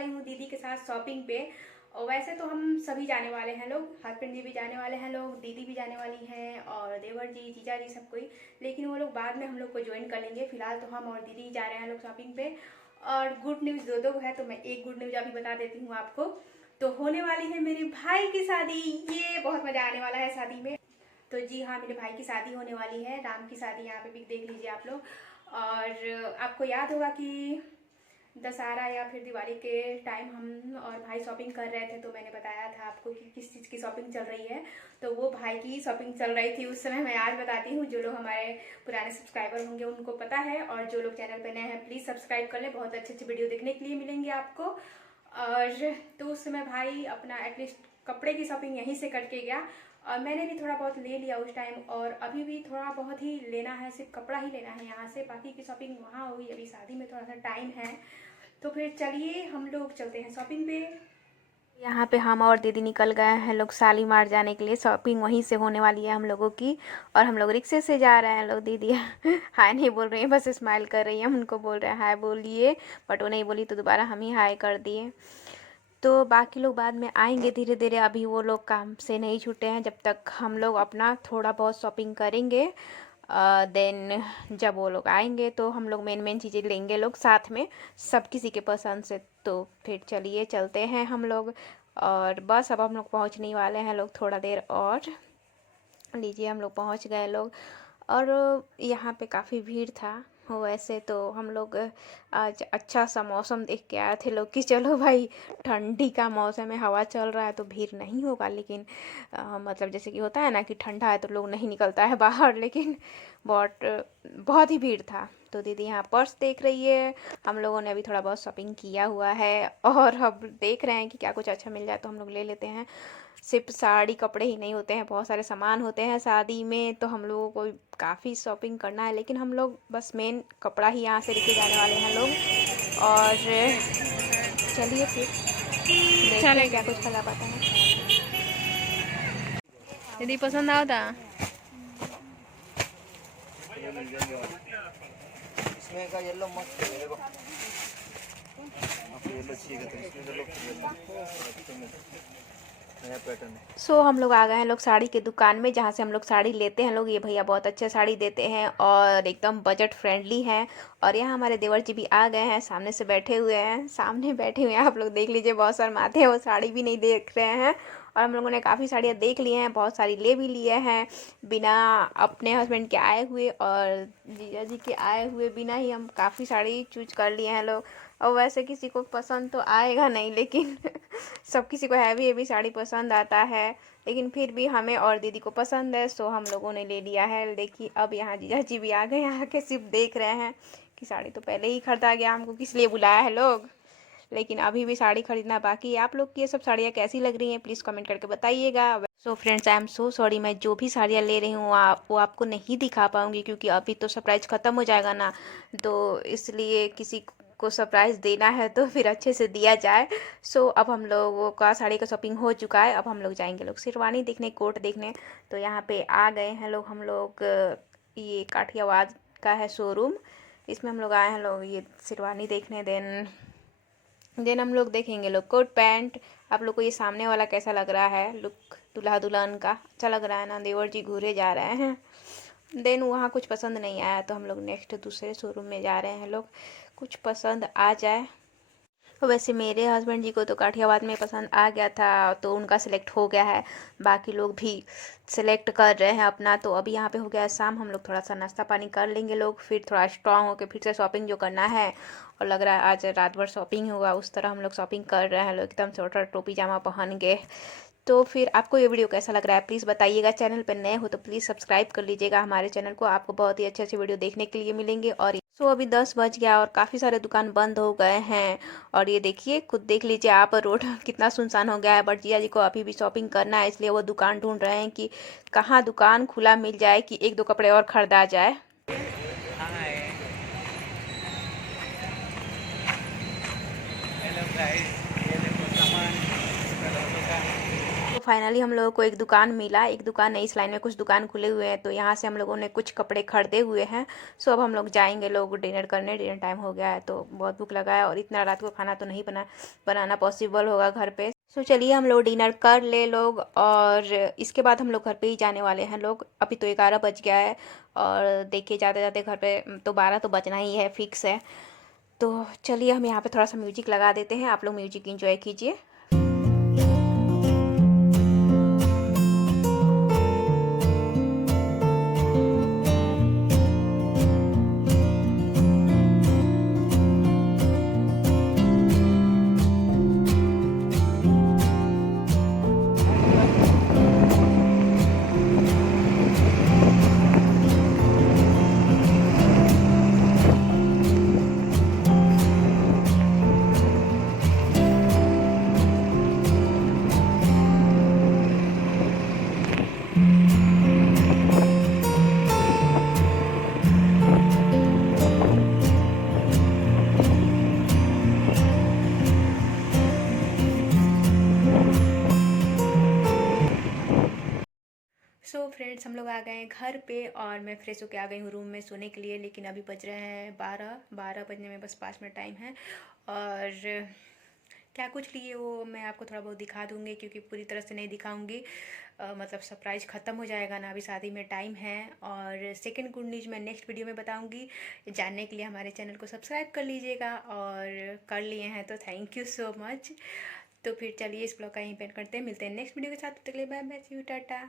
वाली हूँ दीदी के साथ शॉपिंग पे। और वैसे तो हम सभी जाने वाले हैं लोग, हस्बैंड जी भी जाने वाले हैं लोग, दीदी भी जाने वाली हैं और देवर जी, जीजा जी, सब कोई। लेकिन वो लोग बाद में हम लोग को ज्वाइन कर लेंगे। फिलहाल तो हम और दीदी ही जा रहे हैं लोग शॉपिंग पे। और गुड न्यूज़ दो है, तो मैं एक गुड न्यूज़ अभी बता देती हूँ आपको। तो होने वाली है मेरे भाई की शादी। ये बहुत मजा आने वाला है शादी में। तो जी हाँ, मेरे भाई की शादी होने वाली है, राम की शादी। यहाँ पे भी देख लीजिए आप लोग। और आपको याद होगा कि दशहरा या फिर दिवाली के टाइम हम और भाई शॉपिंग कर रहे थे, तो मैंने बताया था आपको कि किस चीज़ की शॉपिंग चल रही है। तो वो भाई की शॉपिंग चल रही थी उस समय। मैं आज बताती हूँ, जो लोग हमारे पुराने सब्सक्राइबर होंगे उनको पता है, और जो लोग चैनल पर नए हैं प्लीज़ सब्सक्राइब कर लें। बहुत अच्छी अच्छी वीडियो देखने के लिए मिलेंगे आपको। और तो उस समय भाई अपना एटलीस्ट कपड़े की शॉपिंग यहीं से करके गया, और मैंने भी थोड़ा बहुत ले लिया उस टाइम। और अभी भी थोड़ा बहुत ही लेना है, सिर्फ कपड़ा ही लेना है यहाँ से, बाकी की शॉपिंग वहाँ होगी। अभी शादी में थोड़ा सा टाइम है। तो फिर चलिए हम लोग चलते हैं शॉपिंग पे। यहाँ पे हम और दीदी निकल गए हैं लोग शालीमार जाने के लिए। शॉपिंग वहीं से होने वाली है हम लोगों की। और हम लोग रिक्शे से जा रहे हैं लोग। दीदी हाय नहीं बोल रही हैं, बस स्माइल कर रही हैं। हम उनको बोल रहे हैं हाय बोलिए, बट वो नहीं बोली, तो दोबारा हम ही हाय कर दिए। तो बाकी लोग बाद में आएंगे धीरे धीरे, अभी वो लोग काम से नहीं छूटे हैं। जब तक हम लोग अपना थोड़ा बहुत शॉपिंग करेंगे, देन जब वो लोग आएंगे तो हम लोग मेन मेन चीज़ें लेंगे लोग साथ में, सब किसी के पसंद से। तो फिर चलिए चलते हैं हम लोग। और बस अब हम लोग पहुंचने ही वाले हैं लोग, थोड़ा देर और। लीजिए हम लोग पहुंच गए लोग। और यहाँ पे काफ़ी भीड़ था। वैसे तो हम लोग आज अच्छा सा मौसम देख के आए थे लोग कि चलो भाई ठंडी का मौसम है, हवा चल रहा है तो भीड़ नहीं होगा। लेकिन मतलब जैसे कि होता है ना कि ठंडा है तो लोग नहीं निकलता है बाहर, लेकिन बहुत ही भीड़ था। तो दीदी यहाँ पर्स देख रही है। हम लोगों ने अभी थोड़ा बहुत शॉपिंग किया हुआ है, और अब देख रहे हैं कि क्या कुछ अच्छा मिल जाए तो हम लोग ले लेते हैं। सिर्फ साड़ी कपड़े ही नहीं होते हैं, बहुत सारे सामान होते हैं शादी में, तो हम लोगों को काफ़ी शॉपिंग करना है। लेकिन हम लोग बस मेन कपड़ा ही यहाँ से लेके जाने वाले हैं लोग। और चलिए फिर देखते हैं क्या कुछ खरीदा पाता है। यदि पसंद आओ था इसमें का येलो मस्त है, देखो आपको येलो चाहिए तो इसमें का लो नया पैटर्न है। सो हम लोग आ गए हैं लोग साड़ी के दुकान में, जहाँ से हम लोग साड़ी लेते हैं लोग। ये भैया बहुत अच्छे साड़ी देते हैं और एकदम बजट फ्रेंडली हैं। और यहाँ हमारे देवर जी भी आ गए हैं, सामने से बैठे हुए हैं। सामने बैठे हुए हैं, आप लोग देख लीजिए, बहुत शर्माते हैं, वो साड़ी भी नहीं देख रहे हैं। और हम लोगों ने काफ़ी साड़ियाँ देख ली हैं, बहुत सारी ले भी लिए हैं, बिना अपने हस्बैंड के आए हुए और जीजा जी के आए हुए बिना ही हम काफ़ी साड़ी चूज कर लिए हैं लोग। और वैसे किसी को पसंद तो आएगा नहीं, लेकिन सब किसी को हैवी हैवी साड़ी पसंद आता है। लेकिन फिर भी हमें और दीदी को पसंद है, सो हम लोगों ने ले लिया है। देखिए अब यहाँ जीजा जी भी आ गए, यहाँ के सिर्फ देख रहे हैं कि साड़ी तो पहले ही खरीदा गया, हमको किस लिए बुलाया है लोग। लेकिन अभी भी साड़ी खरीदना बाकी है। आप लोग की ये सब साड़ियाँ कैसी लग रही हैं प्लीज़ कमेंट करके बताइएगा। So friends, I am so sorry, मैं जो भी साड़ियाँ ले रही हूँ वो आपको नहीं दिखा पाऊँगी, क्योंकि अभी तो सरप्राइज ख़त्म हो जाएगा ना। तो इसलिए किसी को सरप्राइज़ देना है तो फिर अच्छे से दिया जाए। सो अब हम लोगों का साड़ी का शॉपिंग हो चुका है। अब हम लोग जाएंगे लोग शेरवानी देखने, कोट देखने। तो यहाँ पे आ गए हैं लोग हम लोग। ये काठियावाड़ का है शोरूम, इसमें हम लोग आए हैं लोग ये शेरवानी देखने। देन हम लोग देखेंगे लोग कोट पैंट। आप लोग को ये सामने वाला कैसा लग रहा है लुक, दूल्हा दुल्हन का अच्छा लग रहा है ना। देवर जी घूरे जा रहे हैं। देन वहाँ कुछ पसंद नहीं आया तो हम लोग नेक्स्ट दूसरे शोरूम में जा रहे हैं लोग, कुछ पसंद आ जाए। वैसे मेरे हस्बैंड जी को तो काठियावाड़ में पसंद आ गया था, तो उनका सिलेक्ट हो गया है। बाकी लोग भी सिलेक्ट कर रहे हैं अपना। तो अभी यहाँ पे हो गया है शाम, हम लोग थोड़ा सा नाश्ता पानी कर लेंगे लोग, फिर थोड़ा स्ट्रांग होकर फिर से शॉपिंग जो करना है। और लग रहा है आज रात भर शॉपिंग होगा, उस तरह हम लोग शॉपिंग कर रहे हैं लोग, एकदम स्वेटर टोपी जामा पहन के। तो फिर आपको ये वीडियो कैसा लग रहा है प्लीज़ बताइएगा। चैनल पर नए हो तो प्लीज़ सब्सक्राइब कर लीजिएगा हमारे चैनल को, आपको बहुत ही अच्छे अच्छे वीडियो देखने के लिए मिलेंगे। और सो अभी 10 बज गया और काफ़ी सारे दुकान बंद हो गए हैं। और ये देखिए, खुद देख लीजिए आप, रोड कितना सुनसान हो गया है। बट जिया जी को अभी भी शॉपिंग करना है, इसलिए वो दुकान ढूंढ रहे हैं कि कहाँ दुकान खुला मिल जाए कि एक दो कपड़े और खरीदा जाए। हेलो गाइस, ये देखो सामान, इसका लोगों का। तो फाइनली हम लोगों को एक दुकान मिला, एक दुकान नहीं, इस लाइन में कुछ दुकान खुले हुए हैं, तो यहाँ से हम लोगों ने कुछ कपड़े खरीदे हुए हैं। सो अब हम लोग जाएंगे लोग डिनर करने, डिनर टाइम हो गया है तो बहुत भूख लगा है और इतना रात को खाना तो नहीं बनाना पॉसिबल होगा घर पे। सो चलिए हम लोग डिनर कर ले लोग, और इसके बाद हम लोग घर पे ही जाने वाले हैं लोग। अभी तो 11 बज गया है और देखिए जाते जाते घर पे तो 12 तो बजना ही है, फिक्स है। तो चलिए हम यहाँ पे थोड़ा सा म्यूजिक लगा देते हैं, आप लोग म्यूजिक इंजॉय कीजिए। सो फ्रेंड्स हम लोग आ गए हैं घर पे और मैं फ्रेश होके आ गई हूँ रूम में सोने के लिए, लेकिन अभी बज रहे हैं 12 बजने में बस 5 मिनट टाइम है। और क्या कुछ लिए वो मैं आपको थोड़ा बहुत दिखा दूँगी, क्योंकि पूरी तरह से नहीं दिखाऊँगी, मतलब सरप्राइज़ ख़त्म हो जाएगा ना, अभी शादी में टाइम है। और सेकंड गुड न्यूज़ मैं नेक्स्ट वीडियो में बताऊँगी। जानने के लिए हमारे चैनल को सब्सक्राइब कर लीजिएगा, और कर लिए हैं तो थैंक यू सो मच। तो फिर चलिए इस ब्लॉग का यहीं पे एंड करते हैं, मिलते हैं नेक्स्ट वीडियो के साथ, तब तक के लिए bye bye, see you, Tata.